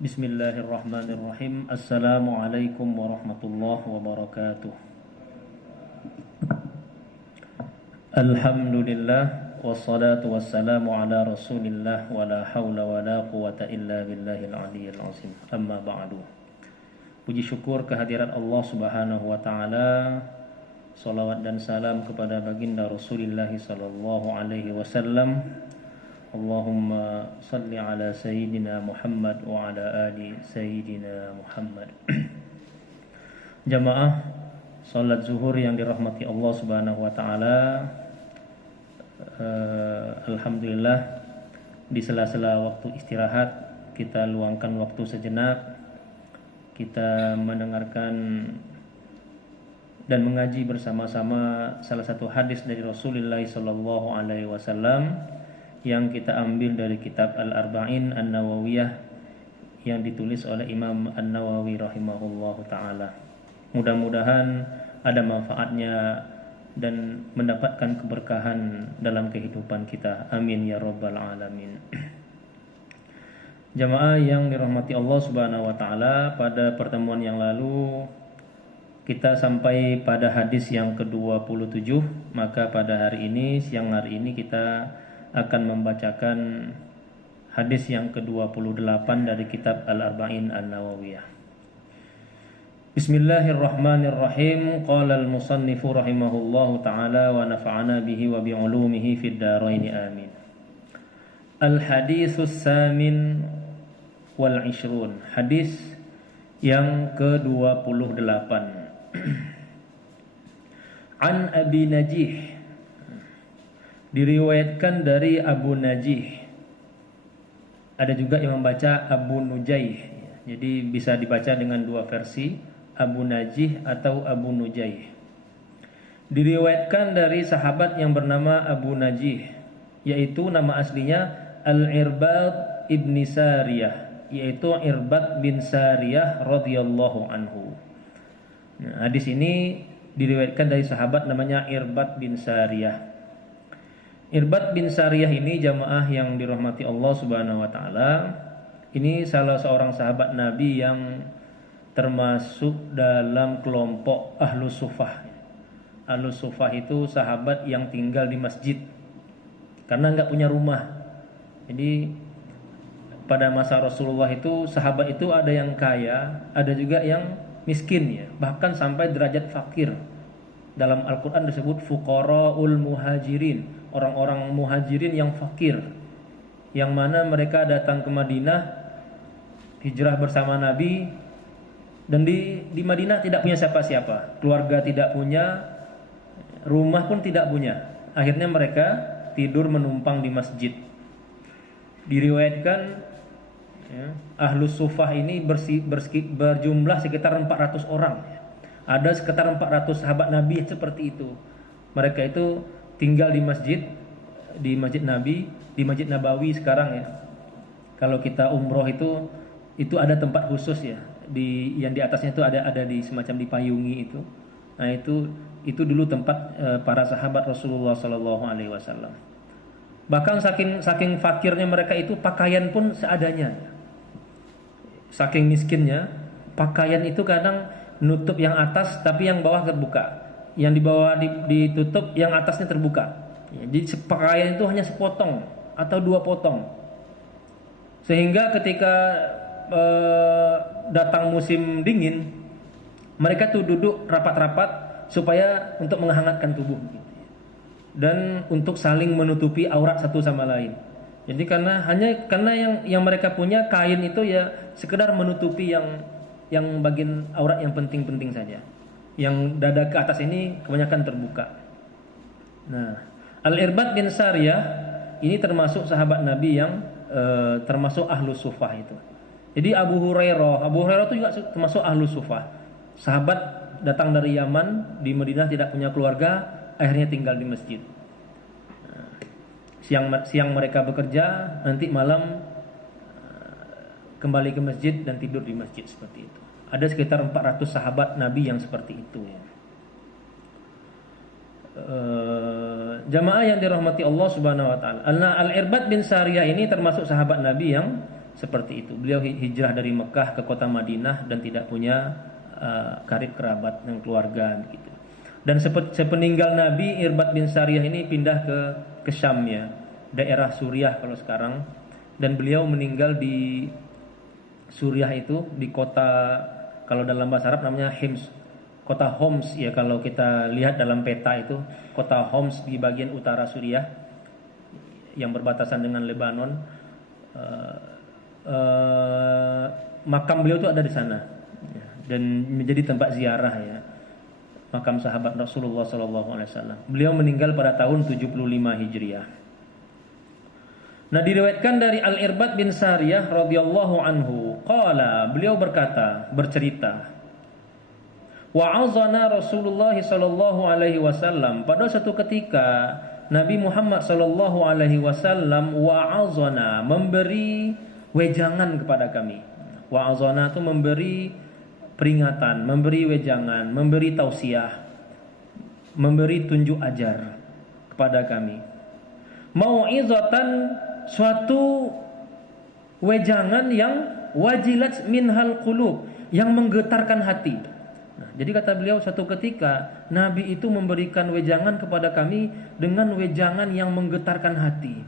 Bismillahirrahmanirrahim. Assalamualaikum warahmatullahi wabarakatuh. Alhamdulillah wassalatu wassalamu ala Rasulillah wa la haula wa la quwata illa billahil aliyyil azim. Amma ba'du. Puji syukur kehadiran Allah Subhanahu wa taala. Salawat dan salam kepada baginda Rasulullah sallallahu alaihi wasallam. Allahumma salli ala Sayyidina Muhammad wa ala ali Sayyidina Muhammad. Jamaah salat zuhur yang dirahmati Allah Subhanahu wa taala. Alhamdulillah di sela-sela waktu istirahat kita luangkan waktu sejenak, kita mendengarkan dan mengaji bersama-sama salah satu hadis dari Rasulullah sallallahu alaihi wasallam yang kita ambil dari kitab Al-Arba'in An-Nawawiyah yang ditulis oleh Imam An-Nawawi rahimahullahu ta'ala. Mudah-mudahan ada manfaatnya dan mendapatkan keberkahan dalam kehidupan kita. Amin ya rabbal alamin. Jamaah yang dirahmati Allah Subhanahu wa ta'ala, pada pertemuan yang lalu kita sampai pada hadis yang ke-27. Maka pada hari ini, siang hari ini, kita akan membacakan hadis yang ke-28 dari kitab Al-Arba'in An-Nawawiyah. Bismillahirrahmanirrahim. Qala al-musannifu rahimahullahu ta'ala wa nafa'ana bihi wa bi'ulumihi fid dharain amin. Al-haditsus samin wal ishrun. Hadis yang ke-28. An Abi Najih, diriwayatkan dari Abu Najih. Ada juga yang membaca Abu Nujaih. Jadi bisa dibaca dengan dua versi, Abu Najih atau Abu Nujaih. Diriwayatkan dari sahabat yang bernama Abu Najih, yaitu nama aslinya Al-Irbad ibn Sariyah, yaitu Irbad bin Sariyah radhiyallahu anhu. Nah, hadis ini diriwayatkan dari sahabat namanya Irbad bin Sariyah. Irbad bin Sariyah ini, jamaah yang dirahmati Allah Subhanahu wa taala, ini salah seorang sahabat Nabi yang termasuk dalam kelompok Ahlus Sufah. Ahlus Sufah itu sahabat yang tinggal di masjid karena nggak punya rumah. Jadi pada masa Rasulullah itu sahabat itu ada yang kaya, ada juga yang miskin ya, bahkan sampai derajat fakir. Dalam Al-Quran disebut fuqara'ul muhajirin, orang-orang muhajirin yang fakir, yang mana mereka datang ke Madinah, hijrah bersama Nabi, dan di Madinah tidak punya siapa-siapa, keluarga tidak punya, rumah pun tidak punya. Akhirnya mereka tidur menumpang di masjid. Diriwayatkan ya, Ahlus Sufah ini berjumlah sekitar 400 orang. Ada sekitar 400 sahabat Nabi seperti itu. Mereka itu tinggal di masjid Nabi, di Masjid Nabawi sekarang ya. Kalau kita umroh itu ada tempat khusus ya. Yang di atasnya itu ada di semacam dipayungi itu. Nah, itu dulu tempat para sahabat Rasulullah sallallahu alaihi wasallam. Bahkan saking fakirnya mereka itu, pakaian pun seadanya. Saking miskinnya, pakaian itu kadang nutup yang atas tapi yang bawah terbuka, yang di bawah ditutup, yang atasnya terbuka. Jadi pakaian itu hanya sepotong atau dua potong, sehingga ketika datang musim dingin, mereka tuh duduk rapat-rapat supaya untuk menghangatkan tubuh dan untuk saling menutupi aurat satu sama lain. Jadi karena yang mereka punya kain itu ya sekedar menutupi yang bagian aurat yang penting-penting saja. Yang dada ke atas ini kebanyakan terbuka. Nah, Al-Irbad bin Sariyah ini termasuk sahabat Nabi yang termasuk Ahlus Sufah itu. Jadi Abu Hurairah itu juga termasuk Ahlus Sufah. Sahabat datang dari Yaman, di Madinah tidak punya keluarga, akhirnya tinggal di masjid. Siang mereka bekerja, nanti malam kembali ke masjid dan tidur di masjid seperti itu. Ada sekitar 400 sahabat Nabi yang seperti itu ya. Jamaah yang dirahmati Allah Subhanahu wa taala. Al-Irbad bin Sariyah ini termasuk sahabat Nabi yang seperti itu. Beliau hijrah dari Mekah ke kota Madinah dan tidak punya karib kerabat dan keluarga gitu. Dan sepeninggal Nabi, Irbad bin Sariyah ini pindah ke Syam ya, daerah Suriah kalau sekarang, dan beliau meninggal di Suriah itu di kota, kalau dalam bahasa Arab namanya Hims, kota Homs ya, kalau kita lihat dalam peta itu kota Homs di bagian utara Suriah yang berbatasan dengan Lebanon. Makam beliau itu ada di sana ya, dan menjadi tempat ziarah ya, makam sahabat Rasulullah SAW. Beliau meninggal pada tahun 75 Hijriah. Nah, diriwayatkan dari Al-Irbad bin Sariyah radhiyallahu anhu, qala, beliau bercerita, wa'azana Rasulullah sallallahu alaihi wasallam, pada suatu ketika Nabi Muhammad sallallahu alaihi wasallam wa'azana, memberi wejangan kepada kami. Wa'azana itu memberi peringatan, memberi wejangan, memberi tausiah, memberi tunjuk ajar kepada kami. Mau'izatan, suatu wejangan yang wajilat minhal qulub, yang menggetarkan hati. Nah, jadi kata beliau, satu ketika Nabi itu memberikan wejangan kepada kami dengan wejangan yang menggetarkan hati.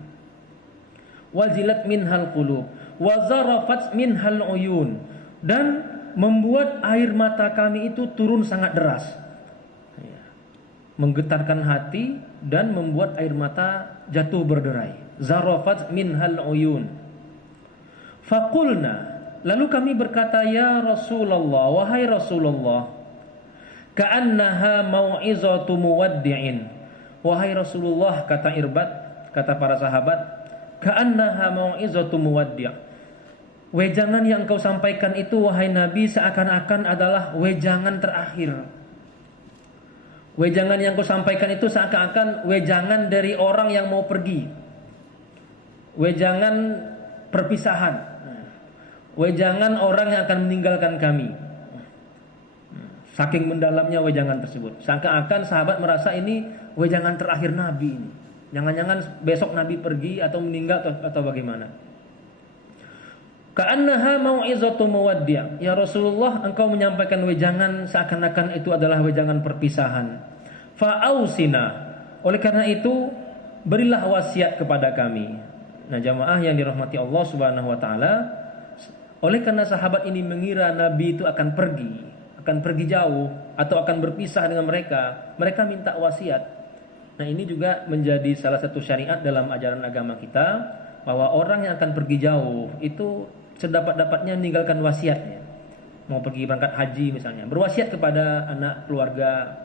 Wajilat minhal qulub wa zarafat minhal uyun, dan membuat air mata kami itu turun sangat deras. Menggetarkan hati dan membuat air mata jatuh berderai. Zarafat minhal uyun. Faqulna, lalu kami berkata, ya Rasulullah, wahai Rasulullah, ka'annaha mau'izatu muwaddi'in. Wahai Rasulullah, kata Irbad, kata para sahabat, ka'annaha mau'izatu muwaddi'. Wejangan yang kau sampaikan itu, wahai Nabi, seakan-akan adalah wejangan terakhir. Wejangan yang kau sampaikan itu seakan-akan wejangan dari orang yang mau pergi. Wejangan perpisahan. Wejangan orang yang akan meninggalkan kami. Saking mendalamnya wejangan tersebut. Seakan-akan sahabat merasa ini wejangan terakhir Nabi ini. Jangan-jangan besok Nabi pergi atau meninggal atau bagaimana. Ka'annaha mau'izatu muwaddi'. Ya Rasulullah, engkau menyampaikan wejangan seakan-akan itu adalah wejangan perpisahan. Fa'ausina. Oleh karena itu, berilah wasiat kepada kami. Nah, jamaah yang dirahmati Allah Subhanahu wa taala, oleh karena sahabat ini mengira Nabi itu akan pergi jauh atau akan berpisah dengan mereka minta wasiat. Nah, ini juga menjadi salah satu syariat dalam ajaran agama kita, bahwa orang yang akan pergi jauh itu sedapat-dapatnya meninggalkan wasiatnya. Mau pergi berangkat haji misalnya, berwasiat kepada anak keluarga,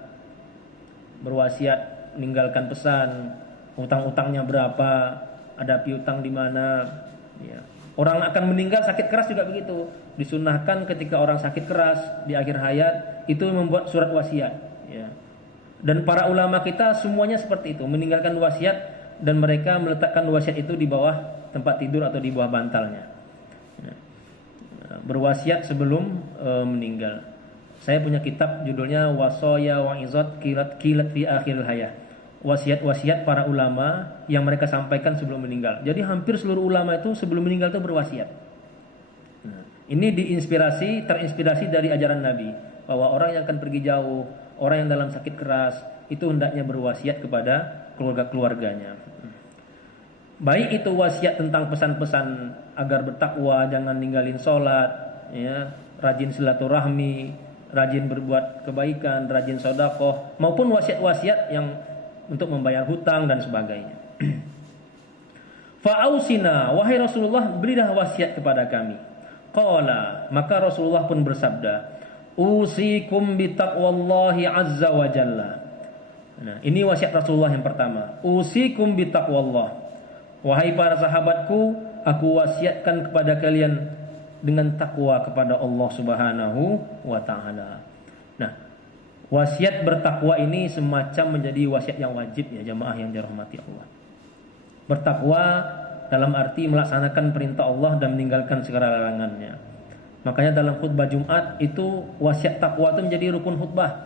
berwasiat meninggalkan pesan, utang-utangnya berapa, ada piutang di mana ya. Orang akan meninggal sakit keras juga begitu. Disunahkan ketika orang sakit keras di akhir hayat itu membuat surat wasiat ya. Dan para ulama kita semuanya seperti itu, meninggalkan wasiat, dan mereka meletakkan wasiat itu di bawah tempat tidur atau di bawah bantalnya. Berwasiat sebelum meninggal. Saya punya kitab judulnya Wasaya Wa'izat Kilat fi Akhir Hayah. Wasiat-wasiat para ulama yang mereka sampaikan sebelum meninggal. Jadi hampir seluruh ulama itu sebelum meninggal itu berwasiat. Ini terinspirasi dari ajaran Nabi, bahwa orang yang akan pergi jauh, orang yang dalam sakit keras, itu hendaknya berwasiat kepada keluarga-keluarganya. Baik itu wasiat tentang pesan-pesan agar bertakwa, jangan ninggalin sholat, ya, rajin silaturahmi, rajin berbuat kebaikan, rajin sedekah, maupun wasiat-wasiat yang untuk membayar hutang dan sebagainya. Fa'ausina, wahai Rasulullah, berilah wasiat kepada kami. Qala, maka Rasulullah pun bersabda, usikum bitaqwallahi azza wa jalla. Nah, ini wasiat Rasulullah yang pertama. Usikum bitaqwallah. Wahai para sahabatku, aku wasiatkan kepada kalian dengan takwa kepada Allah Subhanahu wa taala. Nah, wasiat bertakwa ini semacam menjadi wasiat yang wajib ya, jamaah yang dirahmati Allah. Bertakwa dalam arti melaksanakan perintah Allah dan meninggalkan segala larangannya. Makanya dalam khutbah Jumat itu wasiat takwa itu menjadi rukun khutbah.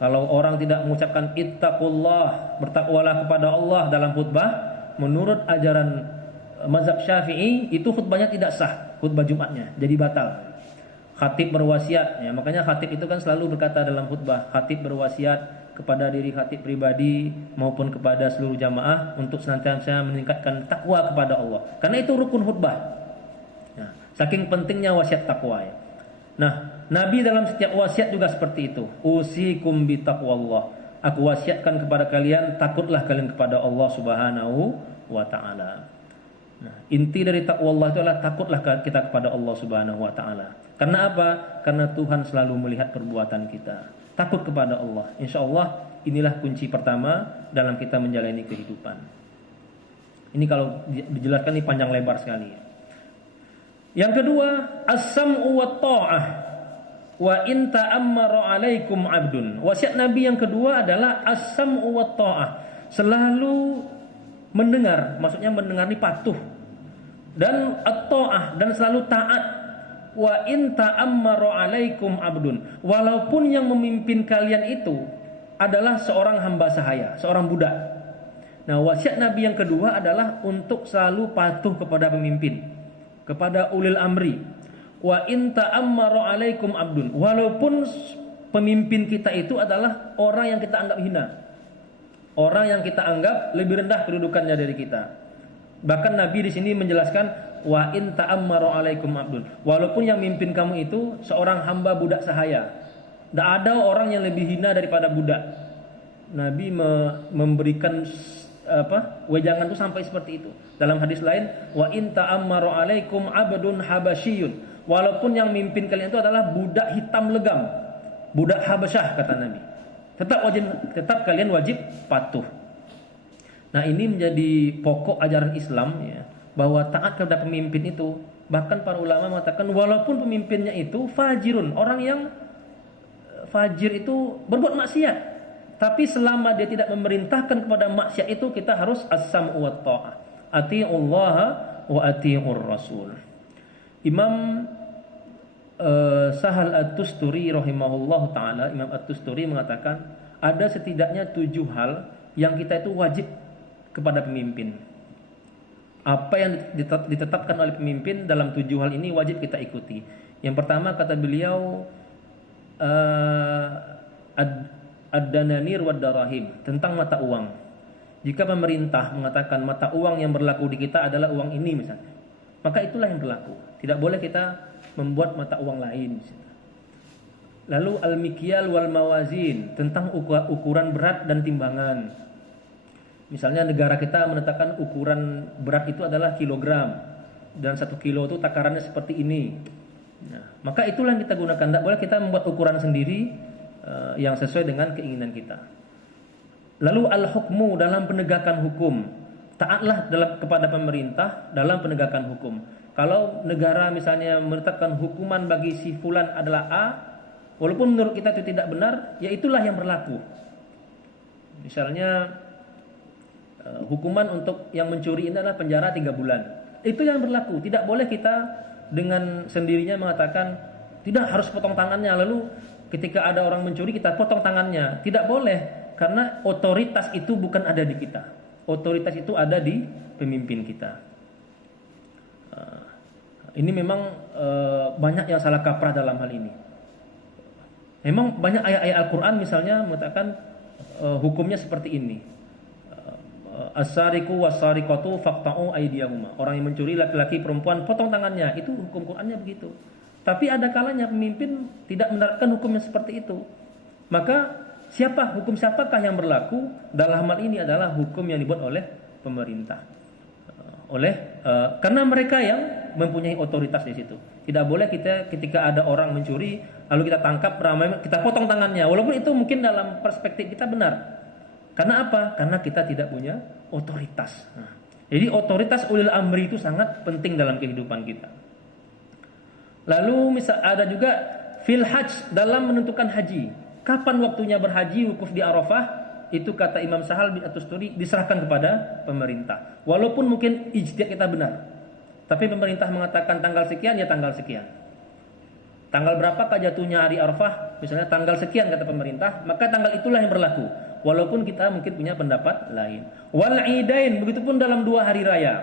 Kalau orang tidak mengucapkan ittaqullah, bertakwalah kepada Allah dalam khutbah, menurut ajaran mazhab Syafi'i itu khutbahnya tidak sah, khutbah Jumatnya jadi batal. Khatib berwasiat, ya, makanya khatib itu kan selalu berkata dalam khutbah, khatib berwasiat kepada diri khatib pribadi maupun kepada seluruh jamaah untuk senantiasa meningkatkan takwa kepada Allah. Karena itu rukun khutbah. Nah, saking pentingnya wasiat takwa ya. Nah, Nabi dalam setiap wasiat juga seperti itu. Usikum bi taqwallah. Aku wasiatkan kepada kalian, takutlah kalian kepada Allah Subhanahu wa taala. Nah, inti dari takwa Allah itu adalah takutlah kita kepada Allah Subhanahu wa taala. Karena apa? Karena Tuhan selalu melihat perbuatan kita. Takut kepada Allah. Insya Allah inilah kunci pertama dalam kita menjalani kehidupan. Ini kalau dijelaskan ini panjang lebar sekali. Yang kedua, as-sam'u wa ta'ah. Wa in ta'ammara 'alaikum 'abdun. Wasiat Nabi yang kedua adalah as-sam'u wa ta'ah. Selalu mendengar, maksudnya mendengar ini patuh. Dan at-ta'ah, dan selalu taat. Wa in ta'ammara 'alaikum 'abdun. Walaupun yang memimpin kalian itu adalah seorang hamba sahaya, seorang budak. Nah, wasiat Nabi yang kedua adalah untuk selalu patuh kepada pemimpin, kepada ulil amri. Wa in ta'ammara 'alaikum 'abdun. Walaupun pemimpin kita itu adalah orang yang kita anggap hina. Orang yang kita anggap lebih rendah kedudukannya dari kita. Bahkan Nabi di sini menjelaskan wa in ta'ammara 'alaikum 'abdun. Walaupun yang mimpin kamu itu seorang hamba budak sahaya. Tidak ada orang yang lebih hina daripada budak. Nabi memberikan wejangan itu sampai seperti itu. Dalam hadis lain, wa in ta'ammara 'alaikum 'abdun habasyiyun. Walaupun yang mimpin kalian itu adalah budak hitam legam, budak Habasyah, kata Nabi. Tetap kalian wajib patuh. Nah, ini menjadi pokok ajaran Islam ya, bahwa taat kepada pemimpin itu. Bahkan para ulama mengatakan walaupun pemimpinnya itu fajirun, orang yang fajir itu berbuat maksiat, tapi selama dia tidak memerintahkan kepada maksiat itu, kita harus as-sam'u wa ta'ah. Ati'ullaha wa ati'ur rasul. Imam Sahal At-Tusturi rahimahullah ta'ala, Imam At-Tusturi mengatakan ada setidaknya 7 hal yang kita itu wajib kepada pemimpin. Apa yang ditetapkan oleh pemimpin dalam 7 hal ini wajib kita ikuti. Yang pertama, kata beliau, ad-dananir wad darahim, tentang mata uang. Jika pemerintah mengatakan mata uang yang berlaku di kita adalah uang ini misalnya, maka itulah yang berlaku. Tidak boleh kita membuat mata uang lain. Lalu al-mikyal wal mawazin, tentang ukuran berat dan timbangan. Misalnya negara kita menetapkan ukuran berat itu adalah kilogram, dan 1 kilo itu takarannya seperti ini. Nah, maka itulah yang kita gunakan. Tidak boleh kita membuat ukuran sendiri yang sesuai dengan keinginan kita. Lalu al-hukmu, dalam penegakan hukum. Taatlah kepada pemerintah dalam penegakan hukum. Kalau negara misalnya menetapkan hukuman bagi si fulan adalah A, walaupun menurut kita itu tidak benar, ya itulah yang berlaku. Misalnya hukuman untuk yang mencuri ini adalah penjara 3 bulan. Itu yang berlaku. Tidak boleh kita dengan sendirinya mengatakan tidak, harus potong tangannya, lalu ketika ada orang mencuri kita potong tangannya. Tidak boleh, karena otoritas itu bukan ada di kita. Otoritas itu ada di pemimpin kita. Ini memang banyak yang salah kaprah dalam hal ini. Memang banyak ayat-ayat Al-Quran misalnya mengatakan hukumnya seperti ini. As-sariqu was-sariqatu faqta'u aydiyahuma. Orang yang mencuri, laki-laki perempuan, potong tangannya. Itu hukum Qur'annya begitu. Tapi ada kalanya pemimpin tidak menerapkan hukumnya seperti itu. Maka hukum siapakah yang berlaku? Dalam hal ini adalah hukum yang dibuat oleh pemerintah. Karena mereka yang mempunyai otoritas di situ. Tidak boleh kita ketika ada orang mencuri lalu kita tangkap, ramai kita potong tangannya, walaupun itu mungkin dalam perspektif kita benar. Karena apa? Karena kita tidak punya otoritas. Jadi otoritas ulil amri itu sangat penting dalam kehidupan kita. Lalu misal ada juga fil hajj, dalam menentukan haji. Kapan waktunya berhaji, wukuf di Arafah? Itu kata Imam Sahal bin At-Tusturi diserahkan kepada pemerintah. Walaupun mungkin ijtihad kita benar, tapi pemerintah mengatakan tanggal sekian, ya tanggal sekian. Tanggal berapakah jatuhnya hari Arafah? Misalnya tanggal sekian kata pemerintah, maka tanggal itulah yang berlaku. Walaupun kita mungkin punya pendapat lain. Wal idain, begitupun dalam 2 hari raya.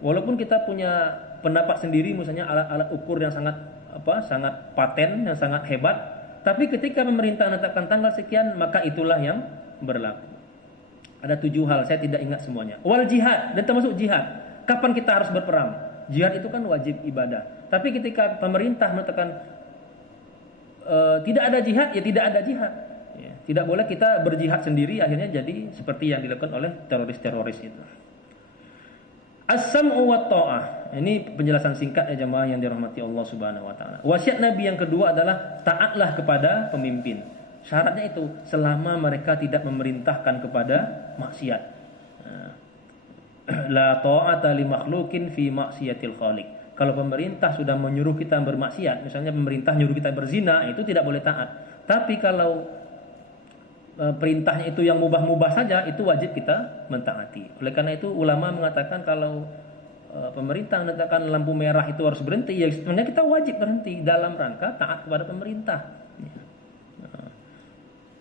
Walaupun kita punya pendapat sendiri, misalnya alat ukur yang sangat sangat paten, yang sangat hebat, tapi ketika pemerintah menetapkan tanggal sekian, maka itulah yang berlaku. Ada 7 hal, saya tidak ingat semuanya. Wal jihad, dan termasuk jihad. Kapan kita harus berperang? Jihad itu kan wajib ibadah. Tapi ketika pemerintah menetapkan tidak ada jihad, ya tidak ada jihad. Ya, tidak boleh kita berjihad sendiri, akhirnya jadi seperti yang dilakukan oleh teroris-teroris itu. As-sam'u wa ta'ah. Ini penjelasan singkat ya jemaah yang dirahmati Allah Subhanahu wa taala. Wasiat Nabi yang kedua adalah taatlah kepada pemimpin. Syaratnya itu selama mereka tidak memerintahkan kepada maksiat. La ta'ata li makhluqin fi maksiatil khaliq. Kalau pemerintah sudah menyuruh kita bermaksiat, misalnya pemerintah nyuruh kita berzina, itu tidak boleh taat. Tapi kalau perintahnya itu yang mubah-mubah saja, itu wajib kita mentaati. Oleh karena itu ulama mengatakan kalau pemerintah menetapkan lampu merah itu harus berhenti, ya sebenarnya kita wajib berhenti dalam rangka taat kepada pemerintah.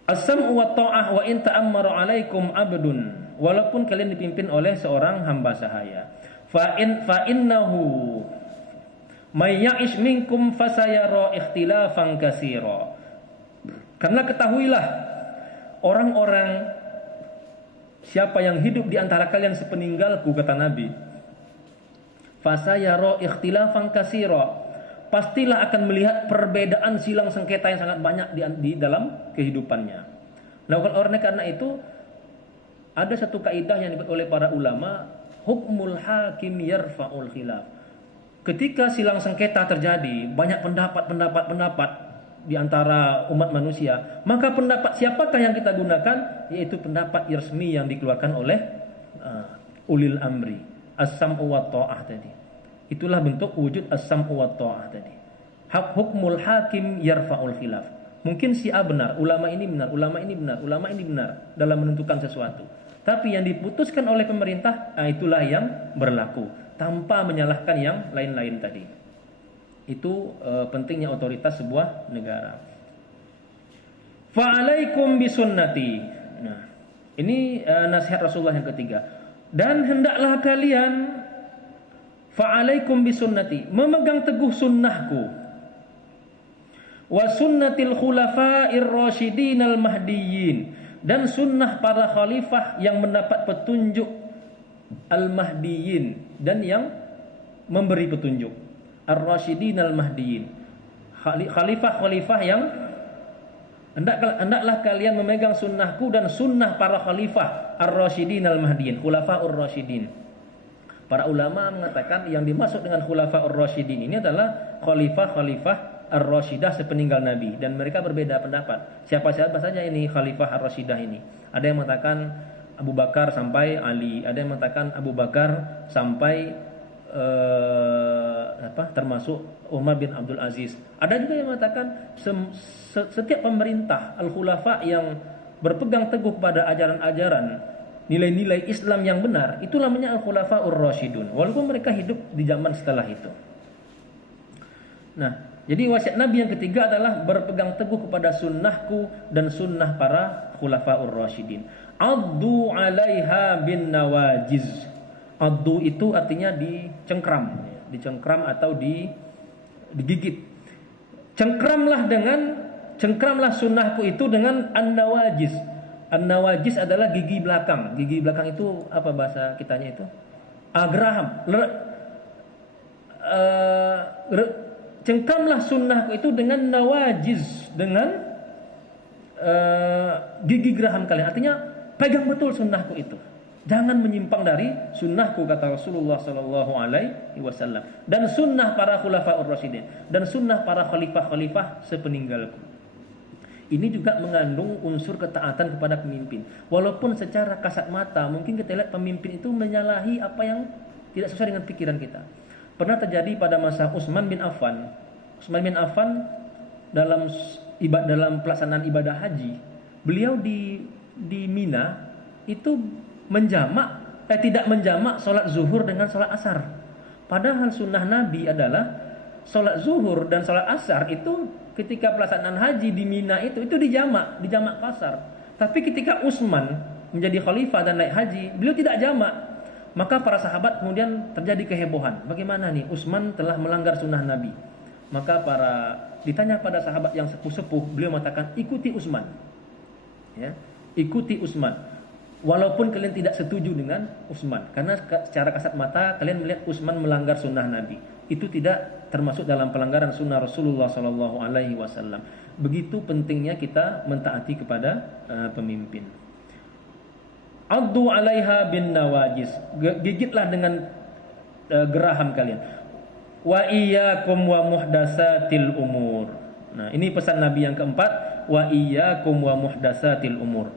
As-sam'u wa ta'ah wa in ta'ammara 'alaikum 'abdun. Walaupun kalian dipimpin oleh seorang hamba sahaya. Fa innahu may ya'ish minkum fasayara ikhtilafan katsira. Karena ketahuilah orang-orang siapa yang hidup di antara kalian sepeninggalku, kata Nabi, fasayara ikhtilafan katsira, pastilah akan melihat perbedaan silang sengketa yang sangat banyak di dalam kehidupannya. Nah, oleh karena itu ada satu kaidah yang dibuat oleh para ulama, hukmul hakim yarfa'ul khilaf. Ketika silang sengketa terjadi, banyak pendapat di antara umat manusia, maka pendapat siapakah yang kita gunakan? Yaitu pendapat resmi yang dikeluarkan oleh ulil amri, as-sam'u wa ta'ah tadi. Itulah bentuk wujud as-sam'u wa ta'ah tadi. Hukmul hakim yarfa'ul khilaf. Mungkin si A benar, ulama ini benar, ulama ini benar, ulama ini benar dalam menentukan sesuatu. Tapi yang diputuskan oleh pemerintah, itulah yang berlaku, tanpa menyalahkan yang lain-lain tadi. Itu pentingnya otoritas sebuah negara. Fa'alaikum bisunnati. Nah, ini nasihat Rasulullah yang ketiga. Dan hendaklah kalian fa'alaikum bisunnati, memegang teguh sunnahku, wa sunnatil khulafa'ir rasyidin al mahdiyyin, dan sunnah para khalifah yang mendapat petunjuk al-mahdiyyin, dan yang memberi petunjuk ar-rasyidin al-mahdiyyin, khalifah-khalifah yang hendaklah kalian memegang sunnahku dan sunnah para khalifah ar-rasyidin al-mahdiyyin, khulafa'ur rasyidin. Para ulama mengatakan yang dimaksud dengan khulafa'ur rasyidin ini adalah khalifah-khalifah ar-rasyidah sepeninggal Nabi, dan mereka berbeda pendapat. Siapa-siapa saja ini khalifah ar-rasyidah ini. Ada yang mengatakan Abu Bakar sampai Ali, ada yang mengatakan Abu Bakar sampai termasuk Umar bin Abdul Aziz. Ada juga yang mengatakan setiap pemerintah al-khulafa yang berpegang teguh pada ajaran-ajaran nilai-nilai Islam yang benar, itu namanya al-khulafa'ur rasyidun, walaupun mereka hidup di zaman setelah itu. Nah, jadi wasiat Nabi yang ketiga adalah berpegang teguh kepada sunnahku dan sunnah para khulafa'ur rasyidin. Addu 'alaiha bin nawajiz. Addu itu artinya dicengkram atau digigit. Cengkramlah sunnahku itu dengan an-nawajiz. An-nawajiz adalah gigi belakang. Gigi belakang itu apa bahasa kitanya itu? Geraham. Cengkramlah sunnahku itu dengan nawajiz, dengan gigi geraham kalian. Artinya pegang betul sunnahku itu. Jangan menyimpang dari sunnahku, kata Rasulullah sallallahu alaihi wasallam. Dan sunnah para khulafaur rasyidin, dan sunnah para khalifah-khalifah sepeninggalku. Ini juga mengandung unsur ketaatan kepada pemimpin. Walaupun secara kasat mata mungkin kita lihat pemimpin itu menyalahi apa yang tidak sesuai dengan pikiran kita. Pernah terjadi pada masa Utsman bin Affan. Utsman bin Affan dalam pelaksanaan ibadah haji, beliau di Mina itu tidak menjamak sholat zuhur dengan sholat asar. Padahal sunnah Nabi adalah sholat zuhur dan sholat asar itu ketika pelaksanaan haji di Mina itu dijamak pasar. Tapi ketika Utsman menjadi khalifah dan naik haji, beliau tidak jamak. Maka para sahabat kemudian terjadi kehebohan. Bagaimana nih Utsman telah melanggar sunnah Nabi? Maka ditanya pada sahabat yang sepuh-sepuh, beliau mengatakan ikuti Utsman. Ya, ikuti Utsman. Walaupun kalian tidak setuju dengan Utsman, karena secara kasat mata kalian melihat Utsman melanggar sunnah Nabi, itu tidak termasuk dalam pelanggaran sunnah Rasulullah Sallallahu Alaihi Wasallam. Begitu pentingnya kita mentaati kepada pemimpin. Addu 'alaiha bin nawajis, gigitlah dengan geraham kalian. Wa iyyakum wa muhdatsatil umur. Nah, ini pesan Nabi yang keempat, wa iyyakum wa muhdatsatil umur.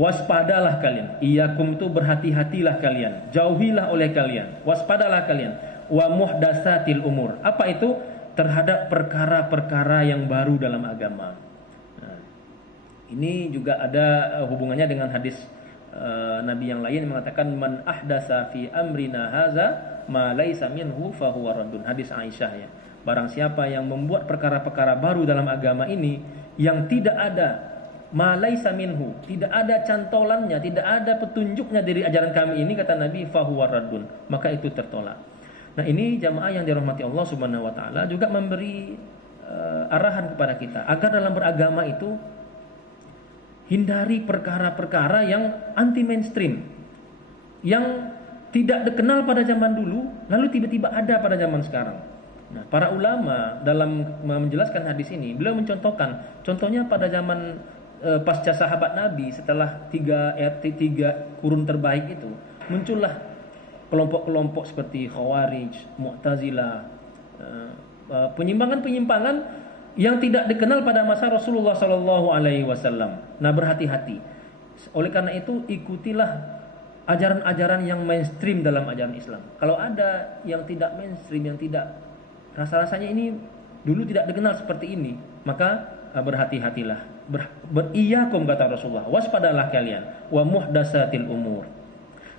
Waspadalah kalian. Iyyakum itu berhati-hatilah kalian. Jauhilah oleh kalian. Waspadalah kalian. Wa muhdatsatil umur. Apa itu? Terhadap perkara-perkara yang baru dalam agama. Nah, ini juga ada hubungannya dengan hadis Nabi yang lain yang mengatakan man ahdatsa fi amrina haza ma laisa minhu fa huwa raddun. Hadis Aisyah ya. Barang siapa yang membuat perkara-perkara baru dalam agama ini yang tidak ada ma laisa minhu, tidak ada cantolannya, tidak ada petunjuknya dari ajaran kami ini, kata Nabi, fahuwa raddun, maka itu tertolak. Nah, ini jamaah yang dirahmati Allah Subhanahu wa taala juga memberi arahan kepada kita agar dalam beragama itu hindari perkara-perkara yang anti mainstream, yang tidak dikenal pada zaman dulu lalu tiba-tiba ada pada zaman sekarang. Nah, para ulama dalam menjelaskan hadis ini, beliau mencontohkan, contohnya pada zaman pasca sahabat Nabi, setelah tiga kurun terbaik itu, muncullah kelompok-kelompok seperti Khawarij, Mu'tazilah, penyimpangan-penyimpangan yang tidak dikenal pada masa Rasulullah Sallallahu Alaihi Wasallam. Nah, berhati-hati. Oleh karena itu, ikutilah ajaran-ajaran yang mainstream dalam ajaran Islam. Kalau ada yang tidak mainstream, yang tidak rasa-rasanya ini dulu tidak dikenal seperti ini, maka berhati-hatilah. Beriyakum, kata Rasulullah, waspadalah kalian, wa muhdatsatil umur.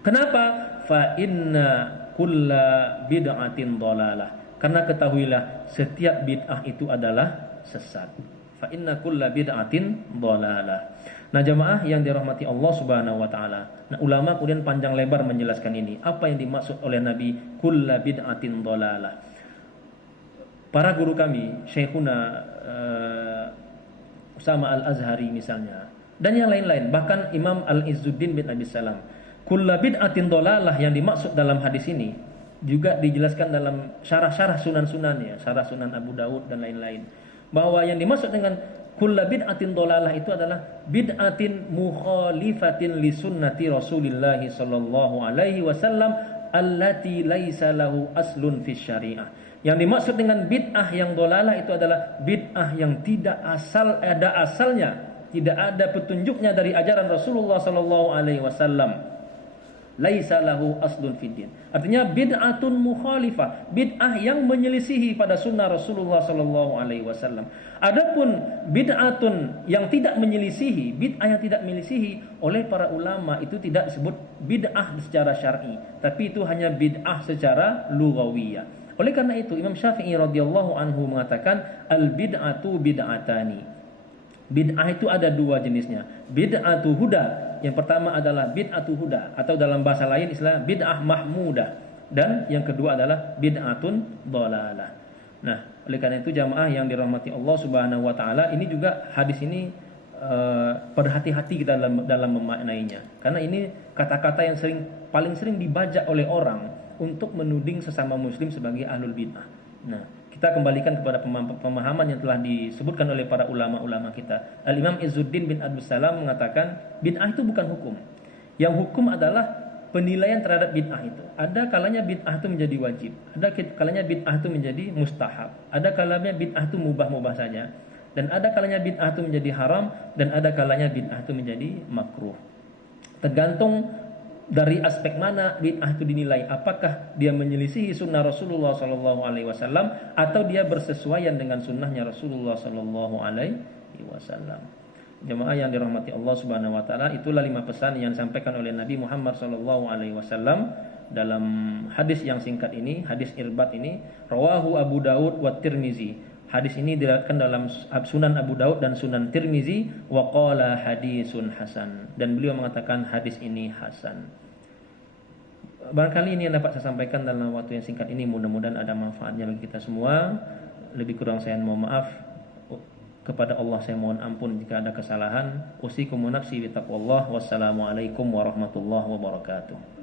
Kenapa? Fa inna kulla bid'atin dhalalah. Karena ketahuilah setiap bid'ah itu adalah sesat. Fa inna kulla bid'atin dhalalah. Nah, jamaah yang dirahmati Allah Subhanahu wa taala. Nah, ulama kemudian panjang lebar menjelaskan ini. Apa yang dimaksud oleh Nabi kulla bid'atin dhalalah? Para guru kami, Syekhuna Usama Al-Azhari misalnya, dan yang lain-lain, bahkan Imam Al-Izzuddin bin Abi Salam, kulla bid'atin dhalalah yang dimaksud dalam hadis ini juga dijelaskan dalam syarah-syarah sunan-sunannya, syarah Sunan Abu Daud dan lain-lain, bahwa yang dimaksud dengan kulla bid'atin dhalalah itu adalah bid'atin mukhalifatin li sunnati Rasulillah sallallahu alaihi wasallam allati laisa lahu aslun fi syariah. Yang dimaksud dengan bid'ah yang dhalalah itu adalah bid'ah yang tidak ada asalnya, tidak ada petunjuknya dari ajaran Rasulullah sallallahu alaihi wasallam. Laisa lahu aslun fid din. Artinya bid'atun mukhalifah, bid'ah yang menyelisihi pada sunnah Rasulullah sallallahu alaihi wasallam. Adapun bid'atun yang tidak menyelisihi, bid'ah yang tidak menyelisihi, oleh para ulama itu tidak disebut bid'ah secara syar'i, tapi itu hanya bid'ah secara lughawiyah. Oleh karena itu Imam Syafi'i radhiyallahu anhu mengatakan al bid'atu bid'atani. Bid'ah itu ada dua jenisnya. Bid'atu huda. Yang pertama adalah bid'atu huda, atau dalam bahasa lain istilah bid'ah mahmudah, dan yang kedua adalah bid'atun dhalalah. Nah, oleh karena itu jamaah yang dirahmati Allah Subhanahu wa taala, ini juga hadis ini berhati-hati kita dalam memaknainya. Karena ini kata-kata yang paling sering dibajak oleh orang untuk menuding sesama muslim sebagai ahlul bid'ah. Nah, kita kembalikan kepada pemahaman yang telah disebutkan oleh para ulama-ulama kita. Al-Imam Izzuddin bin Abdus Salam mengatakan bid'ah itu bukan hukum. Yang hukum adalah penilaian terhadap bid'ah itu. Ada kalanya bid'ah itu menjadi wajib, ada kalanya bid'ah itu menjadi mustahab, ada kalanya bid'ah itu mubah-mubah saja, dan ada kalanya bid'ah itu menjadi haram, dan ada kalanya bid'ah itu menjadi makruh. Tergantung dari aspek mana bid'ah itu dinilai, apakah dia menyelisihi sunnah Rasulullah sallallahu alaihi wasallam atau dia bersesuaian dengan sunnahnya Rasulullah sallallahu alaihi wasallam. Jemaah yang dirahmati Allah Subhanahu wa taala, itulah 5 pesan yang disampaikan oleh Nabi Muhammad sallallahu alaihi wasallam dalam hadis yang singkat ini, hadis Irbad ini, rawahu Abu Daud wa Tirmizi. Hadis ini diriwayatkan dalam Sunan Abu Daud dan Sunan Tirmizi, wa qala hadisun hasan, dan beliau mengatakan hadis ini hasan. Barangkali ini yang dapat saya sampaikan dalam waktu yang singkat ini, mudah-mudahan ada manfaatnya bagi kita semua. Lebih kurang saya mohon maaf. Kepada Allah saya mohon ampun jika ada kesalahan. Usikum wa nafsi bi taqwallah. Wassalamualaikum warahmatullahi wabarakatuh.